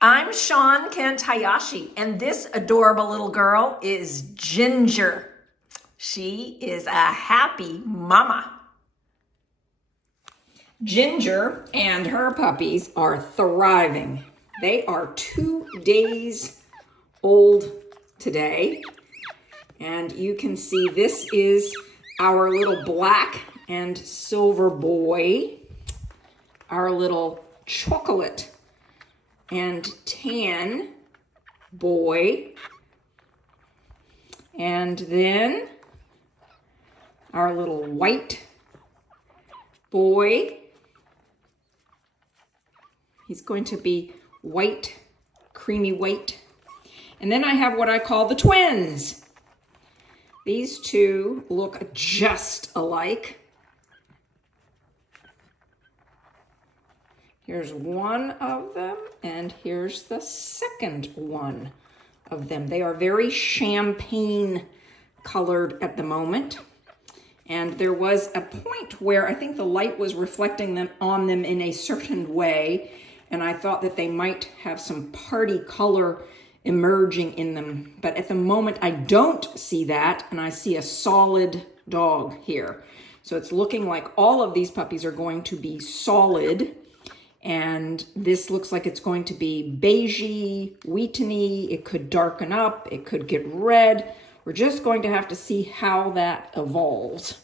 I'm Sean Kent Hayashi, and this adorable little girl is Ginger. She is a happy mama. Ginger and her puppies are thriving. They are 2 days old today, and you can see this is our little black and silver boy, our little chocolate and tan boy, and then our little white boy. He's going to be white, creamy white. And then I have what I call the twins. These two look just alike. Here's one of them, and here's the second one of them. They are very champagne colored at the moment. And there was a point where I think the light was reflecting them on them in a certain way, and I thought that they might have some party color emerging in them. But at the moment, I don't see that, and I see a solid dog here. So it's looking like all of these puppies are going to be solid. And this looks like it's going to be beigey, wheateny. It could darken up. It could get red. We're just going to have to see how that evolves.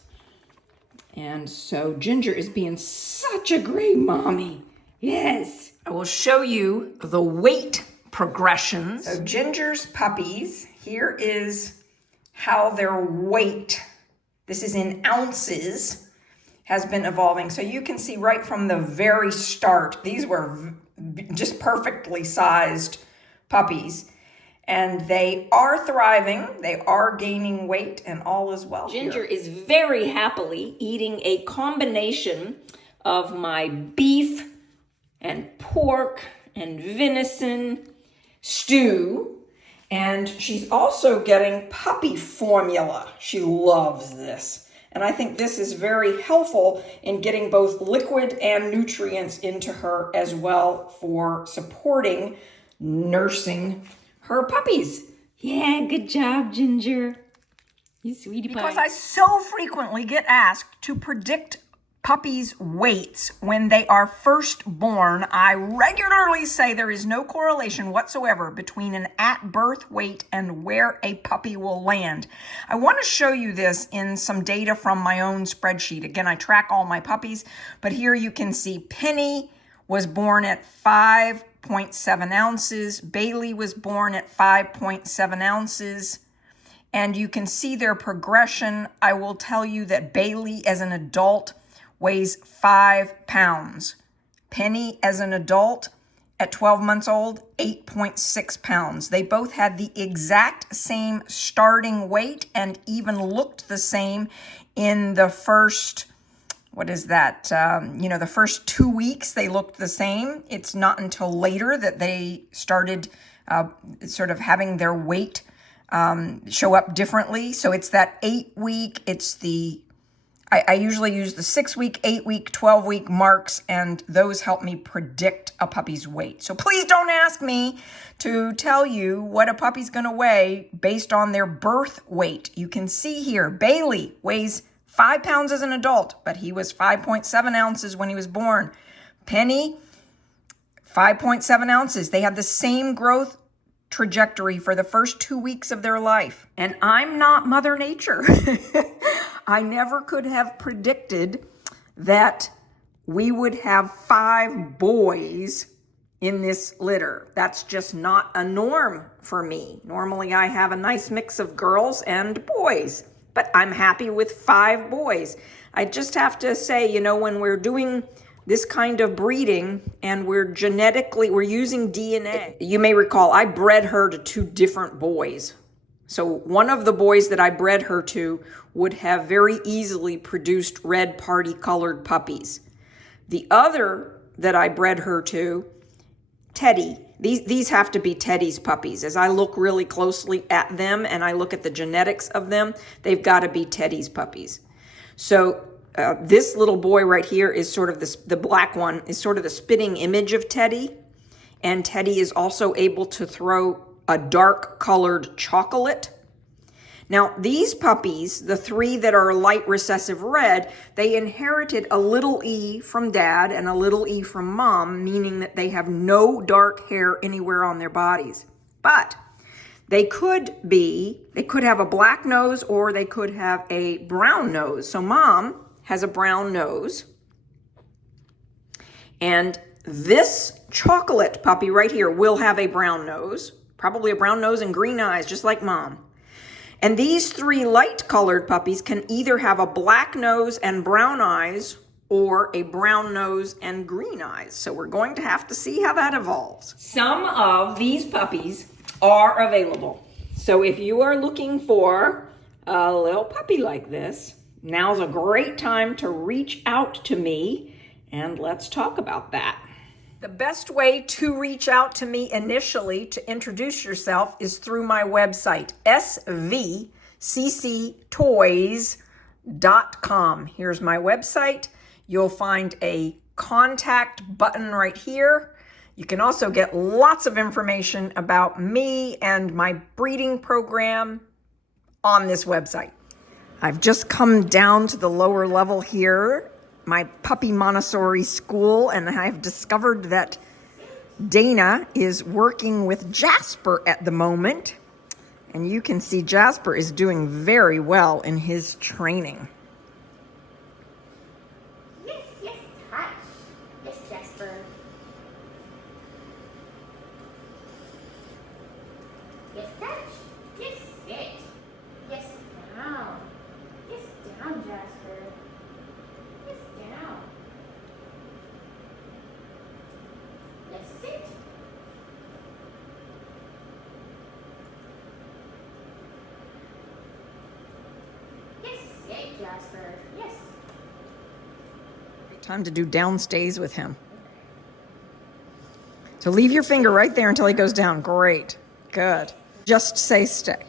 And so Ginger is being such a great mommy. Yes. I will show you the weight progressions. So Ginger's puppies, here is how their weight, this is in ounces, has been evolving. So you can see right from the very start, these were just perfectly sized puppies, and they are thriving. They are gaining weight, and all is well. Ginger is very happily eating a combination of my beef and pork and venison stew, and she's also getting puppy formula. She loves this. And I think this is very helpful in getting both liquid and nutrients into her as well for supporting nursing her puppies. Yeah, good job, Ginger. You sweetie pie. Because I so frequently get asked to predict puppies' weights when they are first born, I regularly say there is no correlation whatsoever between an at-birth weight and where a puppy will land. I want to show you this in some data from my own spreadsheet. Again, I track all my puppies, but here you can see Penny was born at 5.7 ounces. Bailey was born at 5.7 ounces. And you can see their progression. I will tell you that Bailey as an adult weighs 5 pounds. Penny as an adult at 12 months old, 8.6 pounds. They both had the exact same starting weight and even looked the same in the first, the first 2 weeks they looked the same. It's not until later that they started sort of having their weight show up differently. So it's that 8-week, I usually use the 6-week, 8-week, 12-week marks, and those help me predict a puppy's weight. So please don't ask me to tell you what a puppy's going to weigh based on their birth weight. You can see here, Bailey weighs 5 pounds as an adult, but he was 5.7 ounces when he was born. Penny, 5.7 ounces. They had the same growth trajectory for the first 2 weeks of their life. And I'm not Mother Nature. I never could have predicted that we would have 5 boys in this litter. That's just not a norm for me. Normally I have a nice mix of girls and boys, but I'm happy with 5 boys. I just have to say, when we're doing this kind of breeding and we're using DNA. You may recall I bred her to 2 different boys. So one of the boys that I bred her to would have very easily produced red party colored puppies. The other that I bred her to, Teddy, these have to be Teddy's puppies. As I look really closely at them and I look at the genetics of them, they've got to be Teddy's puppies. So this little boy right here is sort of the black one is sort of the spitting image of Teddy. and Teddy is also able to throw a dark colored chocolate. Now, these puppies, the 3 that are light recessive red, they inherited a little e from dad and a little e from mom, meaning that they have no dark hair anywhere on their bodies. But they could have a black nose or they could have a brown nose. So mom has a brown nose. And this chocolate puppy right here will have a brown nose, probably a brown nose and green eyes, just like mom. And these 3 light colored puppies can either have a black nose and brown eyes or a brown nose and green eyes. So we're going to have to see how that evolves. Some of these puppies are available. So if you are looking for a little puppy like this, now's a great time to reach out to me and let's talk about that. The best way to reach out to me initially to introduce yourself is through my website, SVCCtoys.com. Here's my website. You'll find a contact button right here. You can also get lots of information about me and my breeding program on this website. I've just come down to the lower level here, my puppy Montessori school, and I've discovered that Dana is working with Jasper at the moment. And you can see Jasper is doing very well in his training. Yes, yes, touch. Yes, Jasper. Yes, touch. Yes, sit. Yes, down. Yes, down, Jasper. Yes, down. Yes, sit. Yes, sit, Jasper. Yes. Time to do down stays with him. So leave your finger right there until he goes down. Great. Good. Just say stay.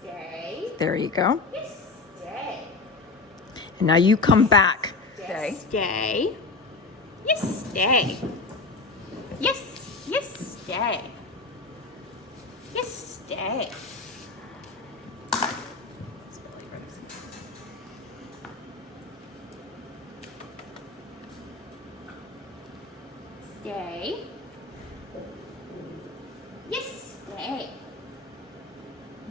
Stay. There you go. Yes, stay. And now you come back. Stay. Stay. Yes, stay. Yes, yes, stay. Yes, stay. Stay. Yes, stay.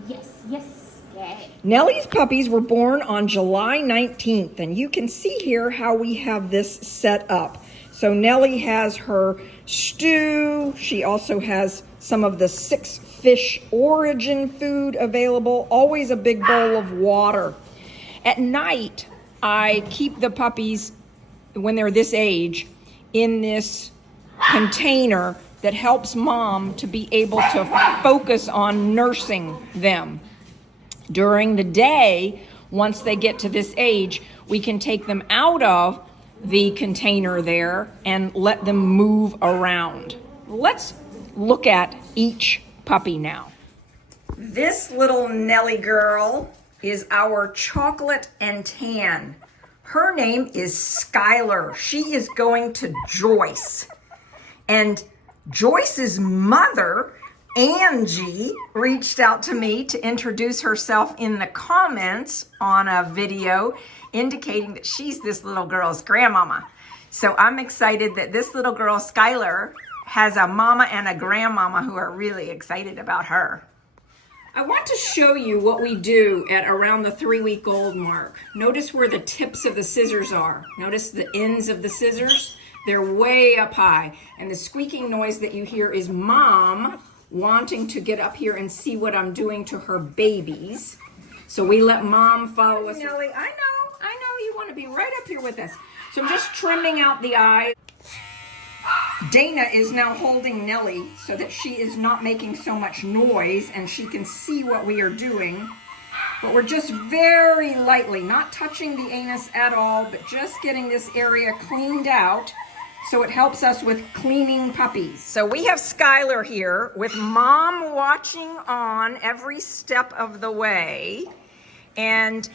Yes, yes, stay. Nelly's puppies were born on July 19th, and you can see here how we have this set up. So Nelly has her stew. She also has some of the 6 fish origin food available, always a big bowl of water. At night, I keep the puppies, when they're this age, in this container that helps mom to be able to focus on nursing them. During the day, once they get to this age, we can take them out of the container there and let them move around. Let's look at each puppy now. This little Nelly girl is our chocolate and tan. Her name is Skylar. She is going to Joyce. And Joyce's mother, Angie, reached out to me to introduce herself in the comments on a video indicating that she's this little girl's grandmama. So I'm excited that this little girl, Skylar, has a mama and a grandmama who are really excited about her. I want to show you what we do at around the 3-week-old mark. Notice where the tips of the scissors are. Notice the ends of the scissors. They're way up high. And the squeaking noise that you hear is mom wanting to get up here and see what I'm doing to her babies. So we let mom follow us. Nelly, I know you want to be right up here with us. So I'm just trimming out the eye. Dana is now holding Nelly so that she is not making so much noise and she can see what we are doing. But we're just very lightly, not touching the anus at all, but just getting this area cleaned out so it helps us with cleaning puppies. So we have Skylar here with mom watching on every step of the way. And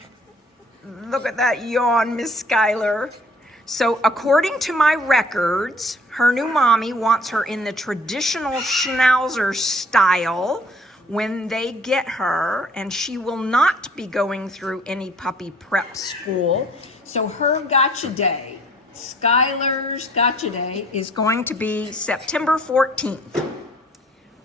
look at that yawn, Miss Skylar. So according to my records, her new mommy wants her in the traditional Schnauzer style when they get her, and she will not be going through any puppy prep school. So her gotcha day, Skylar's gotcha day, is going to be September 14th.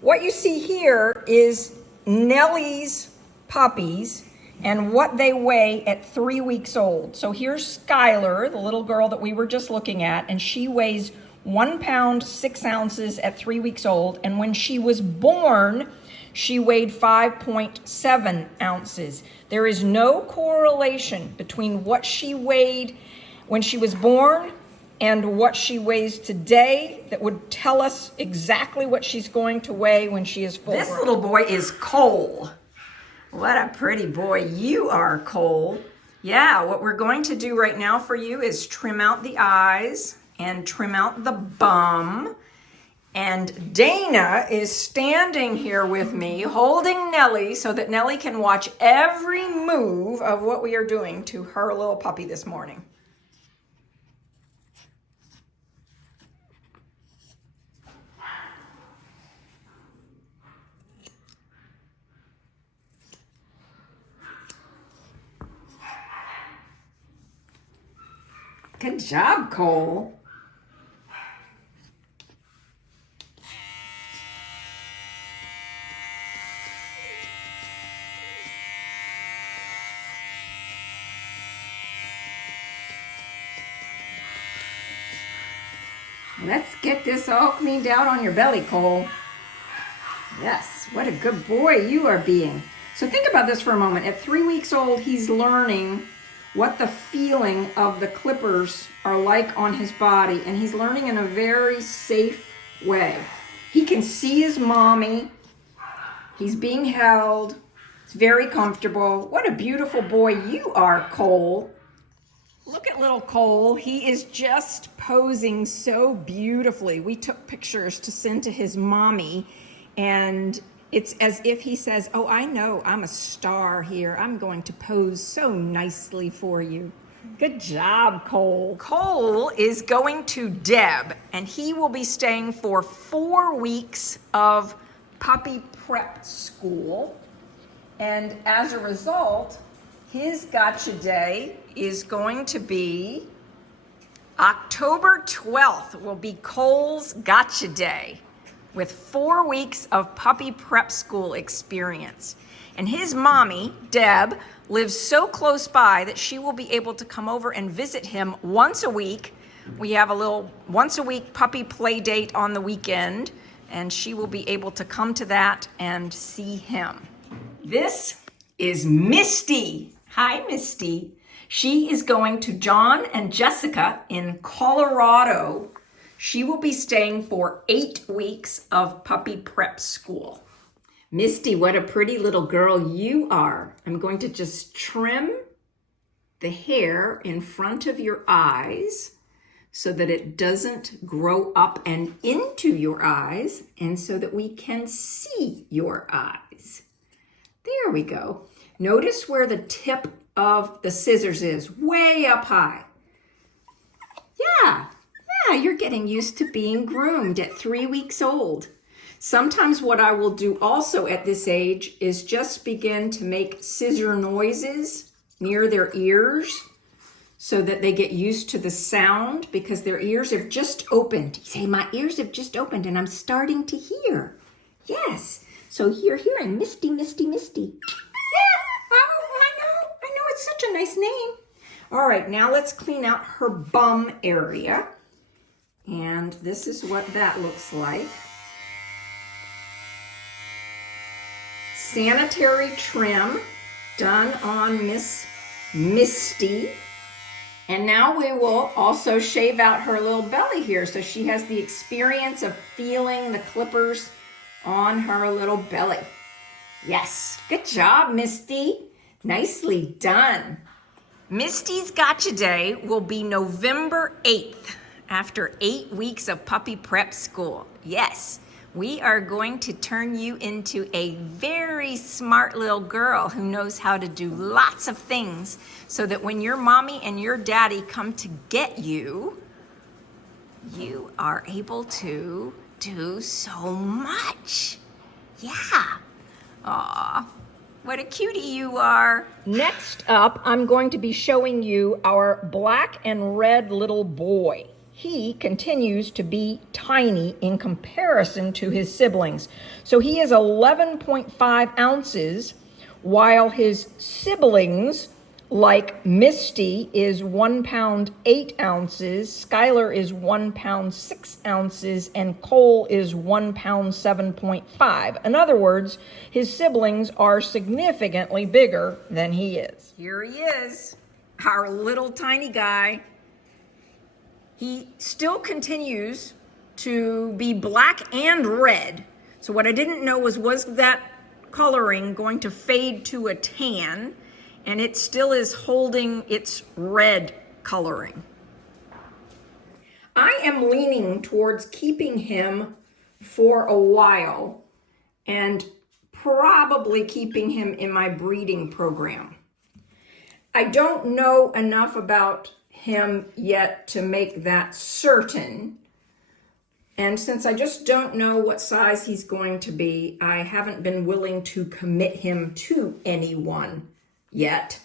What you see here is Nelly's puppies and what they weigh at 3 weeks old. So here's Skylar, the little girl that we were just looking at, and she weighs 1 pound, 6 ounces at 3 weeks old. And when she was born, she weighed 5.7 ounces. There is no correlation between what she weighed when she was born and what she weighs today that would tell us exactly what she's going to weigh when she is full grown. This little boy is Cole. What a pretty boy you are, Cole. Yeah, what we're going to do right now for you is trim out the eyes and trim out the bum. And Dana is standing here with me holding Nelly so that Nelly can watch every move of what we are doing to her little puppy this morning. Good job, Cole. Let's get this all cleaned out on your belly, Cole. Yes, what a good boy you are being. So think about this for a moment. At 3 weeks old, he's learning what the feeling of the clippers are like on his body, and he's learning in a very safe way. He can see his mommy. He's being held. It's very comfortable. What a beautiful boy you are, Cole. Look at little Cole. He is just posing so beautifully. We took pictures to send to his mommy, and it's as if he says, oh, I know, I'm a star here. I'm going to pose so nicely for you. Good job, Cole. Cole is going to Deb, and he will be staying for 4 weeks of puppy prep school. And as a result, his gotcha day is going to be October 12th will be Cole's gotcha day, with 4 weeks of puppy prep school experience. And his mommy, Deb, lives so close by that she will be able to come over and visit him once a week. We have a little once a week puppy play date on the weekend, and she will be able to come to that and see him. This is Misty. Hi, Misty. She is going to John and Jessica in Colorado. She will be staying for 8 weeks of puppy prep school. Misty, what a pretty little girl you are. I'm going to just trim the hair in front of your eyes so that it doesn't grow up and into your eyes, and so that we can see your eyes. There we go. Notice where the tip of the scissors is, way up high. Yeah, you're getting used to being groomed at 3 weeks old. Sometimes what I will do also at this age is just begin to make scissor noises near their ears so that they get used to the sound, because their ears have just opened. You say, my ears have just opened and I'm starting to hear. Yes, so you're hearing Misty, Misty, Misty. Yeah, I know, it's such a nice name. All right, now let's clean out her bum area. And this is what that looks like. Sanitary trim done on Miss Misty. And now we will also shave out her little belly here, so she has the experience of feeling the clippers on her little belly. Yes, good job, Misty. Nicely done. Misty's Gotcha Day will be November 8th, after 8 weeks of puppy prep school. Yes, We are going to turn you into a very smart little girl who knows how to do lots of things so that when your mommy and your daddy come to get you, you are able to do so much. Yeah. Aw, what a cutie you are. Next up, I'm going to be showing you our black and red little boy. He continues to be tiny in comparison to his siblings. So he is 11.5 ounces, while his siblings, like Misty, is 1 pound 8 ounces, Skylar is 1 pound 6 ounces, and Cole is 1 pound 7.5. In other words, his siblings are significantly bigger than he is. Here he is, our little tiny guy. He still continues to be black and red. So what I didn't know was that coloring going to fade to a tan? And it still is holding its red coloring. I am leaning towards keeping him for a while and probably keeping him in my breeding program. I don't know enough about him yet to make that certain. And since I just don't know what size he's going to be, I haven't been willing to commit him to anyone yet.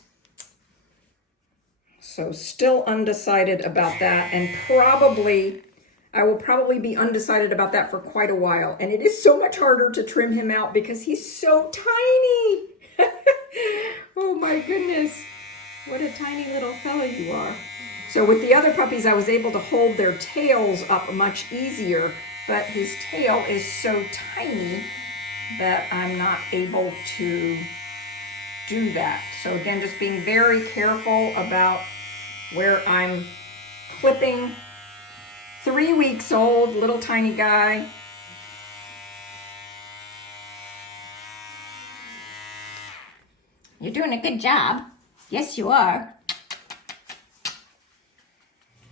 So still undecided about that, and I will probably be undecided about that for quite a while. And it is so much harder to trim him out because he's so tiny. Oh my goodness. What a tiny little fellow you are. So with the other puppies, I was able to hold their tails up much easier, but his tail is so tiny that I'm not able to do that. So again, just being very careful about where I'm clipping. 3 weeks old, little tiny guy. You're doing a good job. Yes, you are.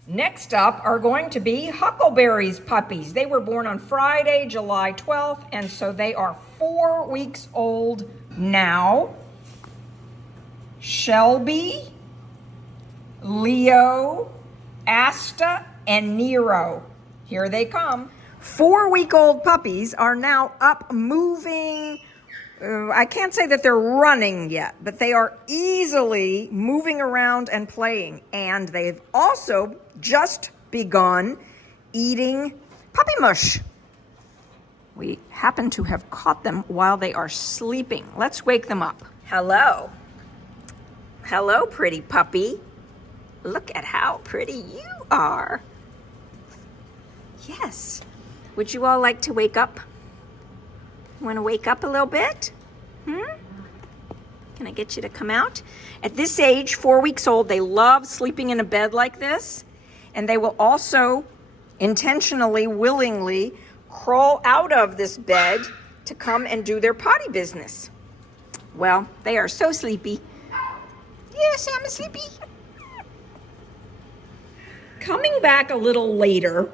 Next up are going to be Huckleberry's puppies. They were born on Friday, July 12th, and so they are 4 weeks old now. Shelby, Leo, Asta, and Nero. Here they come. 4-week-old puppies are now up moving. I can't say that they're running yet, but they are easily moving around and playing. And they've also just begun eating puppy mush. We happen to have caught them while they are sleeping. Let's wake them up. Hello. Hello, pretty puppy. Look at how pretty you are. Yes. Would you all like to wake up? Want to wake up a little bit? Can I get you to come out? At this age, 4 weeks old, they love sleeping in a bed like this. And they will also intentionally, willingly crawl out of this bed to come and do their potty business. Well, they are so sleepy. Yes, I'm sleepy. Coming back a little later,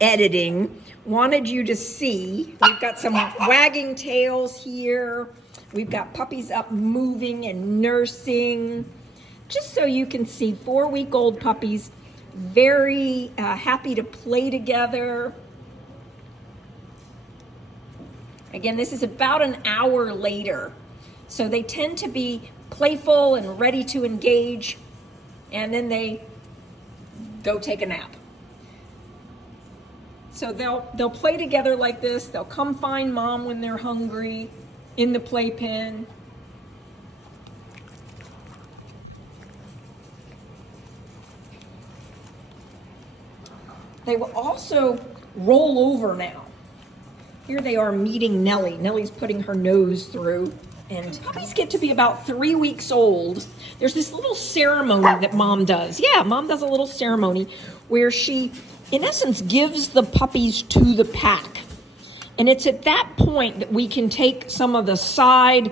editing, wanted you to see, we've got some wagging tails here. We've got puppies up moving and nursing. Just so you can see 4-week-old puppies, very happy to play together. Again, this is about an hour later. So they tend to be playful and ready to engage, and then they go take a nap. So they'll play together like this. They'll come find mom when they're hungry in the playpen. They will also roll over now. Here they are meeting Nelly. Nelly's putting her nose through. And puppies get to be about 3 weeks old. There's this little ceremony that mom does. Yeah, mom does a little ceremony where she, in essence, gives the puppies to the pack. And it's at that point that we can take some of the side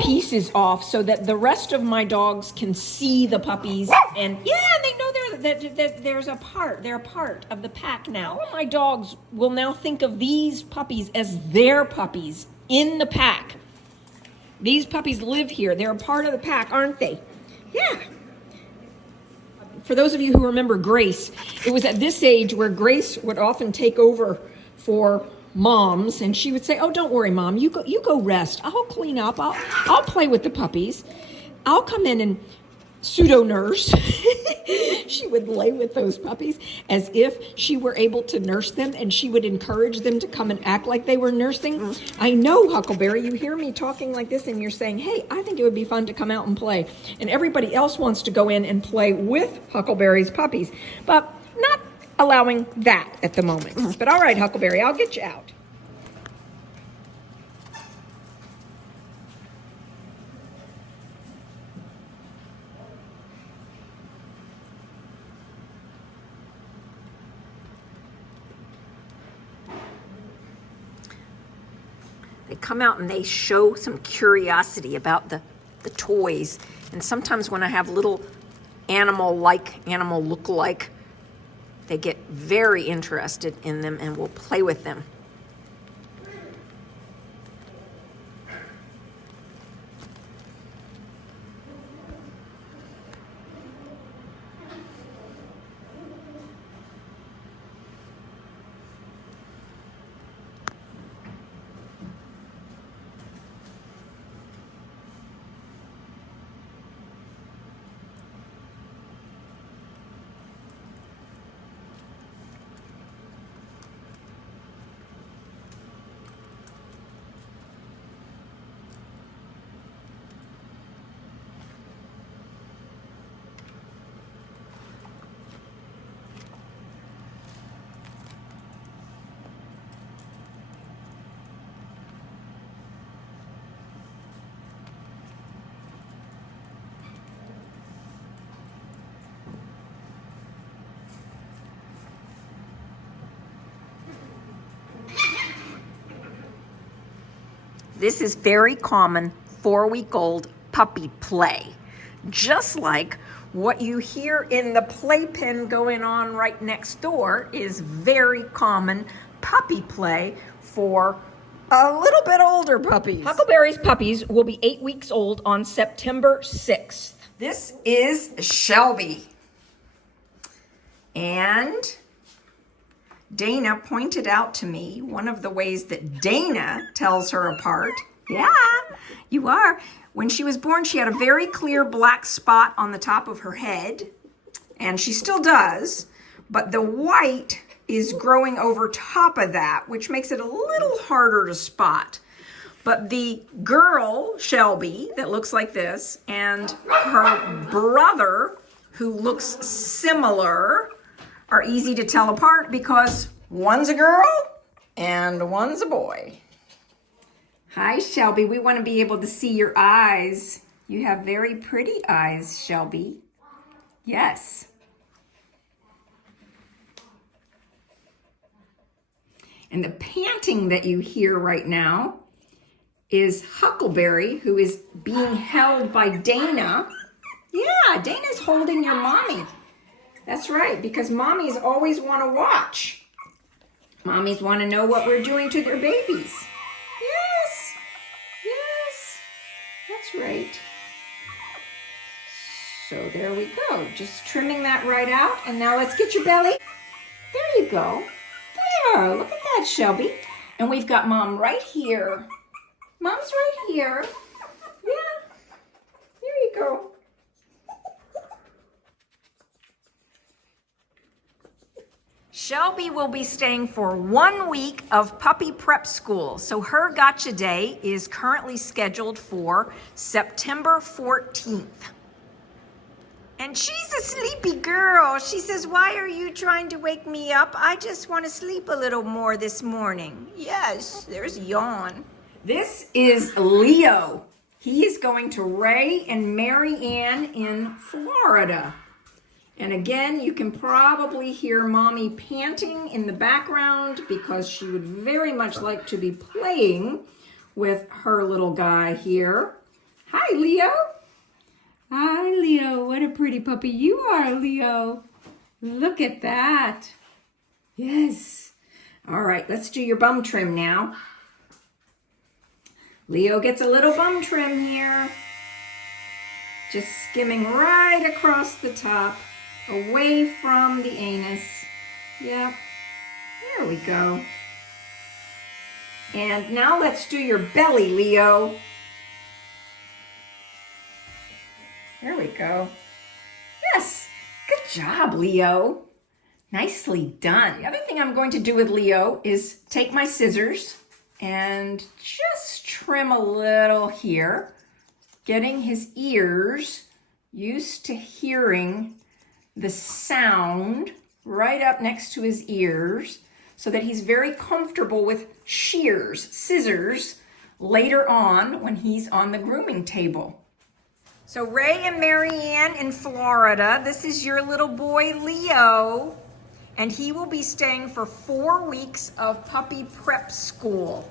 pieces off so that the rest of my dogs can see the puppies. And yeah, they know they're that there's they're a part of the pack now. All my dogs will now think of these puppies as their puppies in the pack. These puppies live here. They're a part of the pack, aren't they? Yeah. For those of you who remember Grace, it was at this age where Grace would often take over for moms, and she would say, "Oh, don't worry, Mom. You go rest. I'll clean up. I'll play with the puppies. I'll come in and pseudo-nurse." She would lay with those puppies as if she were able to nurse them, and she would encourage them to come and act like they were nursing. I know, Huckleberry, you hear me talking like this and you're saying, "Hey, I think it would be fun to come out and play." And everybody else wants to go in and play with Huckleberry's puppies, but not allowing that at the moment. But all right, Huckleberry, I'll get you out. They come out and they show some curiosity about the toys. And sometimes when I have little animal look-alike, they get very interested in them and will play with them. This is very common 4-week-old puppy play, just like what you hear in the playpen going on right next door is very common puppy play for a little bit older puppies. Huckleberry's puppies will be 8 weeks old on September 6th. This is Shelby. And Dana pointed out to me one of the ways that Dana tells her apart. Yeah, you are. When she was born, she had a very clear black spot on the top of her head, and she still does, but the white is growing over top of that, which makes it a little harder to spot. But the girl, Shelby, that looks like this, and her brother, who looks similar, are easy to tell apart because one's a girl and one's a boy. Hi, Shelby. We want to be able to see your eyes. You have very pretty eyes, Shelby. Yes. And the panting that you hear right now is Huckleberry, who is being held by Dana. Yeah, Dana's holding your mommy. That's right, because mommies always want to watch. Mommies want to know what we're doing to their babies. Yes, yes, that's right. So there we go, just trimming that right out. And now let's get your belly. There you go. There, look at that, Shelby. And we've got Mom right here. Mom's right here. Yeah, there you go. Shelby will be staying for 1 week of puppy prep school. So her gotcha day is currently scheduled for September 14th. And she's a sleepy girl. She says, "Why are you trying to wake me up? I just want to sleep a little more this morning." Yes, there's a yawn. This is Leo. He is going to Ray and Mary Ann in Florida. And again, you can probably hear Mommy panting in the background because she would very much like to be playing with her little guy here. Hi, Leo. Hi, Leo. What a pretty puppy you are, Leo. Look at that. Yes. All right, let's do your bum trim now. Leo gets a little bum trim here. Just skimming right across the top, away from the anus. Yep, there we go. And now let's do your belly, Leo. There we go. Yes, good job, Leo. Nicely done. The other thing I'm going to do with Leo is take my scissors and just trim a little here, getting his ears used to hearing the sound right up next to his ears so that he's very comfortable with scissors, later on when he's on the grooming table. So Ray and Marianne in Florida, this is your little boy Leo, and he will be staying for 4 weeks of puppy prep school.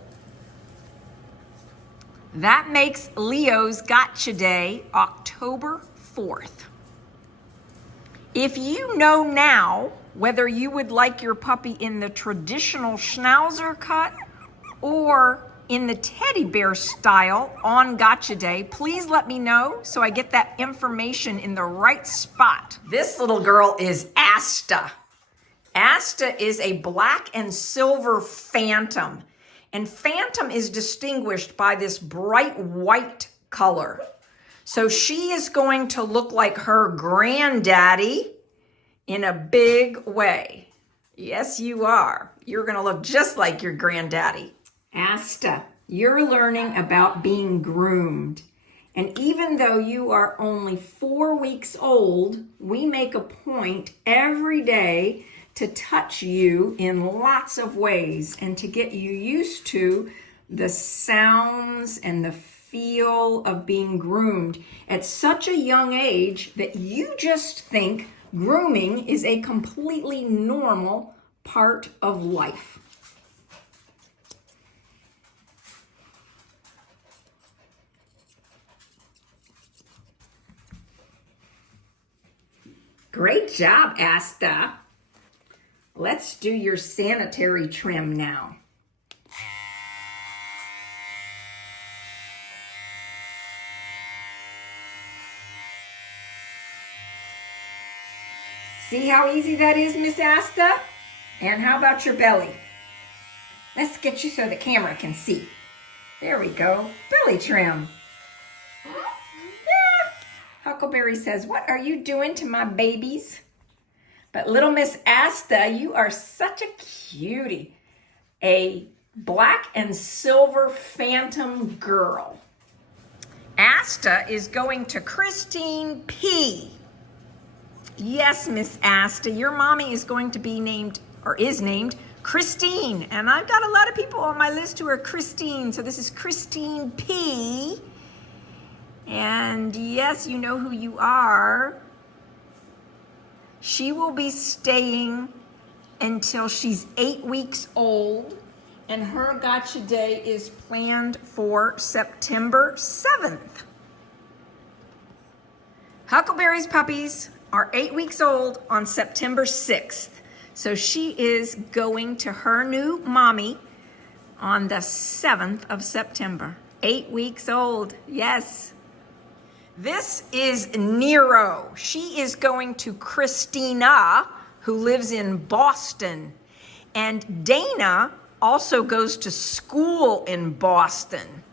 That makes Leo's Gotcha Day October 4th. If you know now whether you would like your puppy in the traditional Schnauzer cut or in the Teddybear style on Gotcha Day, please let me know so I get that information in the right spot. This little girl is Asta. Asta is a black and silver phantom. And phantom is distinguished by this bright white color. So she is going to look like her granddaddy in a big way. Yes, you are. You're going to look just like your granddaddy. Asta, you're learning about being groomed. And even though you are only 4 weeks old, we make a point every day to touch you in lots of ways and to get you used to the sounds and the feel of being groomed at such a young age that you just think grooming is a completely normal part of life. Great job, Asta. Let's do your sanitary trim now. See how easy that is, Miss Asta? And how about your belly? Let's get you so the camera can see. There we go. Belly trim. Yeah. Huckleberry says, "What are you doing to my babies?" But little Miss Asta, you are such a cutie. A black and silver phantom girl. Asta is going to Christine P. Yes, Miss Asta, your mommy is going to be named, or is named, Christine. And I've got a lot of people on my list who are Christine. So this is Christine P. And yes, you know who you are. She will be staying until she's 8 weeks old, and her Gotcha Day is planned for September 7th. Huckleberry's puppies are 8 weeks old on September 6th, so she is going to her new mommy on the 7th of September. 8 weeks old, yes. This is Nero. She is going to Christina, who lives in Boston. And Dana also goes to school in Boston.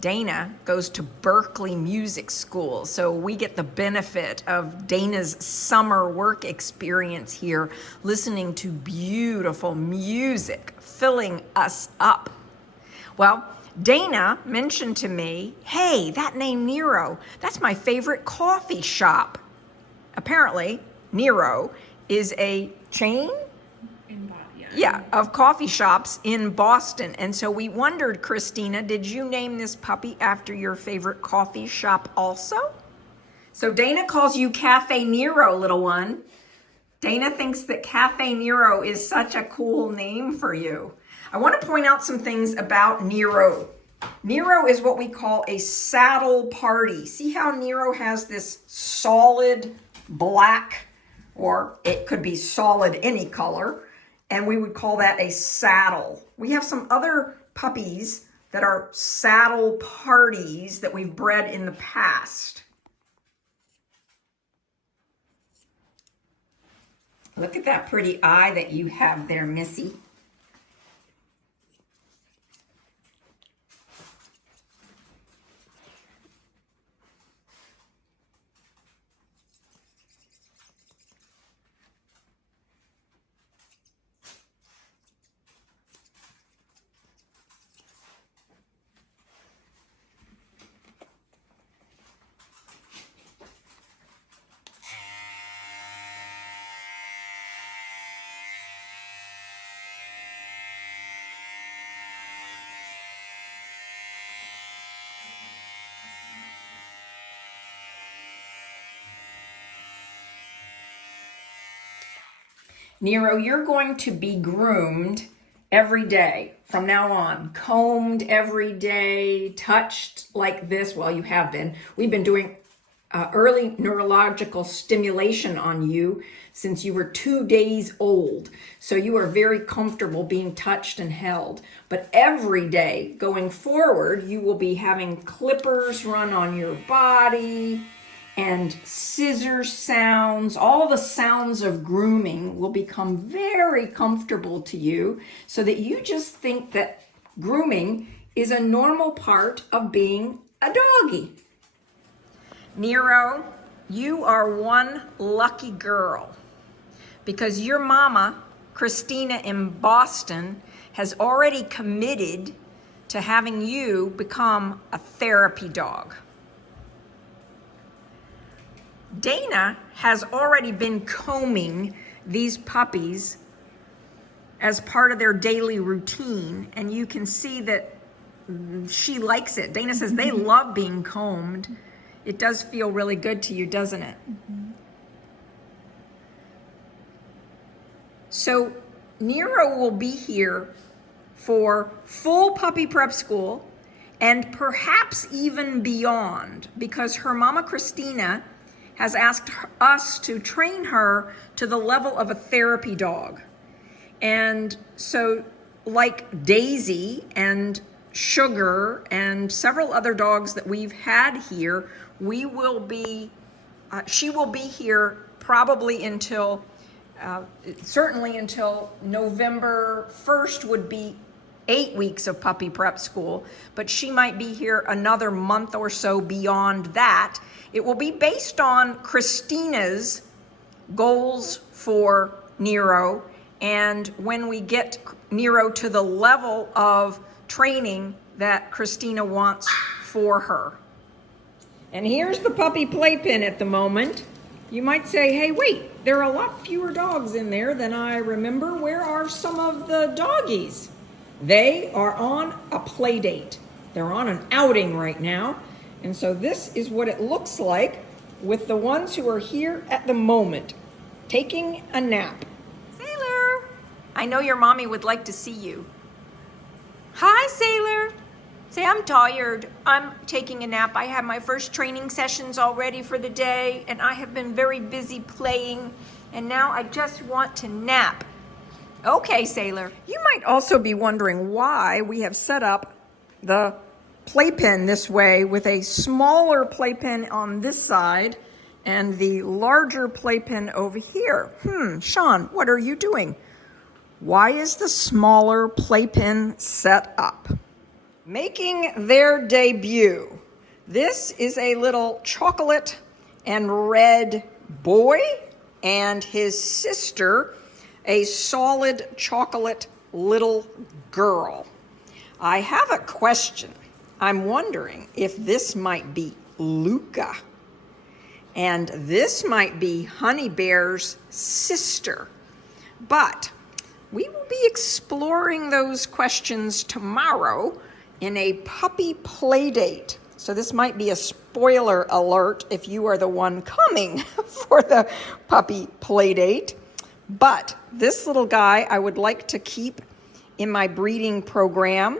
Dana goes to Berkeley Music School, so we get the benefit of Dana's summer work experience here, listening to beautiful music, filling us up. Well, Dana mentioned to me, hey, that name Nero, that's my favorite coffee shop. Apparently, Nero is a chain of coffee shops in Boston. And so we wondered, Christina, did you name this puppy after your favorite coffee shop also? So Dana calls you Cafe Nero, little one. Dana thinks that Cafe Nero is such a cool name for you. I want to point out some things about Nero. Nero is what we call a saddle party. See how Nero has this solid black or it could be solid any color, and we would call that a saddle. We have some other puppies that are saddle parties that we've bred in the past. Look at that pretty eye that you have there, Missy. Nero, you're going to be groomed every day from now on, combed every day, touched like this. Well, you have been. We've been doing early neurological stimulation on you since you were 2 days old. So you are very comfortable being touched and held. But every day going forward, you will be having clippers run on your body, and scissor sounds. All the sounds of grooming will become very comfortable to you, so that you just think that grooming is a normal part of being a doggy. Nero, you are one lucky girl, because your mama, Christina in Boston, has already committed to having you become a therapy dog. Dana has already been combing these puppies as part of their daily routine, and you can see that she likes it. Dana says they love being combed. It does feel really good to you, doesn't it? So Nero will be here for full puppy prep school and perhaps even beyond, because her mama Christina has asked us to train her to the level of a therapy dog. And so, like Daisy and Sugar and several other dogs that we've had here, she will be here probably until, certainly until November 1st would be 8 weeks of puppy prep school, but she might be here another month or so beyond that. It will be based on Christina's goals for Nero, and when we get Nero to the level of training that Christina wants for her. And here's the puppy playpen at the moment. You might say, hey, wait, there are a lot fewer dogs in there than I remember. Where are some of the doggies? They are on a play date. They're on an outing right now. And so this is what it looks like with the ones who are here at the moment, taking a nap. Sailor, I know your mommy would like to see you. Hi, Sailor. Say, I'm tired. I'm taking a nap. I have my first training sessions all ready for the day, and I have been very busy playing, and now I just want to nap. Okay, Sailor. You might also be wondering why we have set up the playpen this way, with a smaller playpen on this side and the larger playpen over here. Sean, what are you doing? Why is the smaller playpen set up? Making their debut. This is a little chocolate and red boy, and his sister, a solid chocolate little girl. I have a question. I'm wondering if this might be Luca, and this might be Honey Bear's sister. But we will be exploring those questions tomorrow in a puppy play date. So this might be a spoiler alert if you are the one coming for the puppy play date. But this little guy I would like to keep in my breeding program.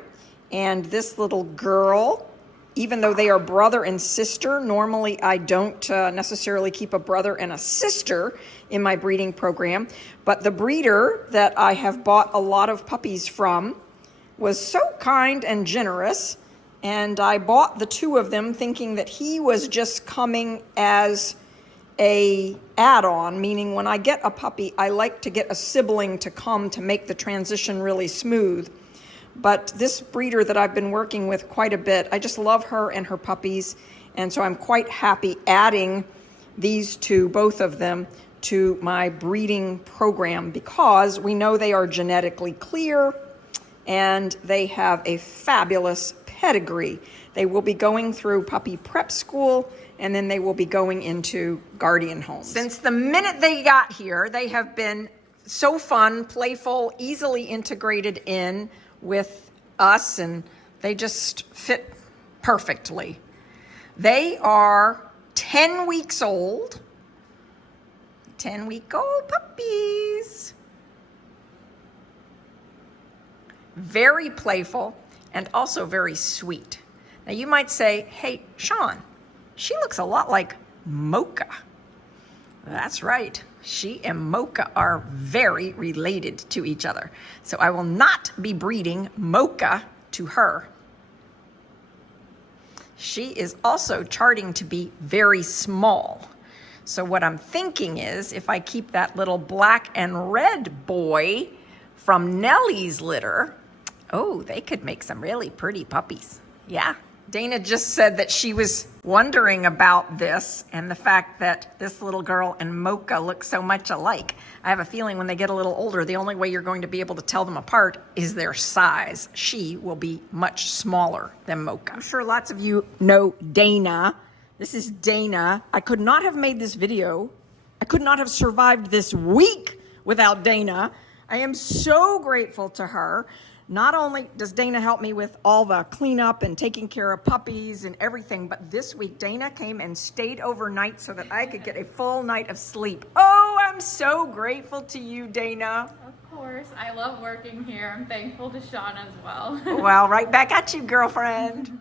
And this little girl even though they are brother and sister. Normally, I don't necessarily keep a brother and a sister in my breeding program, but the breeder that I have bought a lot of puppies from was so kind and generous, and I bought the two of them thinking that he was just coming as a add-on, meaning when I get a puppy, I like to get a sibling to come to make the transition really smooth. But this breeder that I've been working with quite a bit, I just love her and her puppies, and so I'm quite happy adding these two, both of them, to my breeding program because we know they are genetically clear and they have a fabulous pedigree. They will be going through puppy prep school, and then they will be going into guardian homes. Since the minute they got here, they have been so fun, playful, easily integrated in with us, and they just fit perfectly. They are 10 weeks old. 10-week-old puppies. Very playful and also very sweet. Now you might say, hey, Sean, she looks a lot like Mocha. That's right. She and Mocha are very related to each other. So I will not be breeding Mocha to her. She is also charting to be very small. So what I'm thinking is if I keep that little black and red boy from Nelly's litter, oh, they could make some really pretty puppies. Yeah. Dana just said that she was wondering about this and the fact that this little girl and Mocha look so much alike. I have a feeling when they get a little older, the only way you're going to be able to tell them apart is their size. She will be much smaller than Mocha. I'm sure lots of you know Dana. This is Dana. I could not have made this video. I could not have survived this week without Dana. I am so grateful to her. Not only does Dana help me with all the cleanup and taking care of puppies and everything, but this week Dana came and stayed overnight so that I could get a full night of sleep. Oh, I'm so grateful to you, Dana. Of course. I love working here. I'm thankful to Sean as well. Well, right back at you, girlfriend.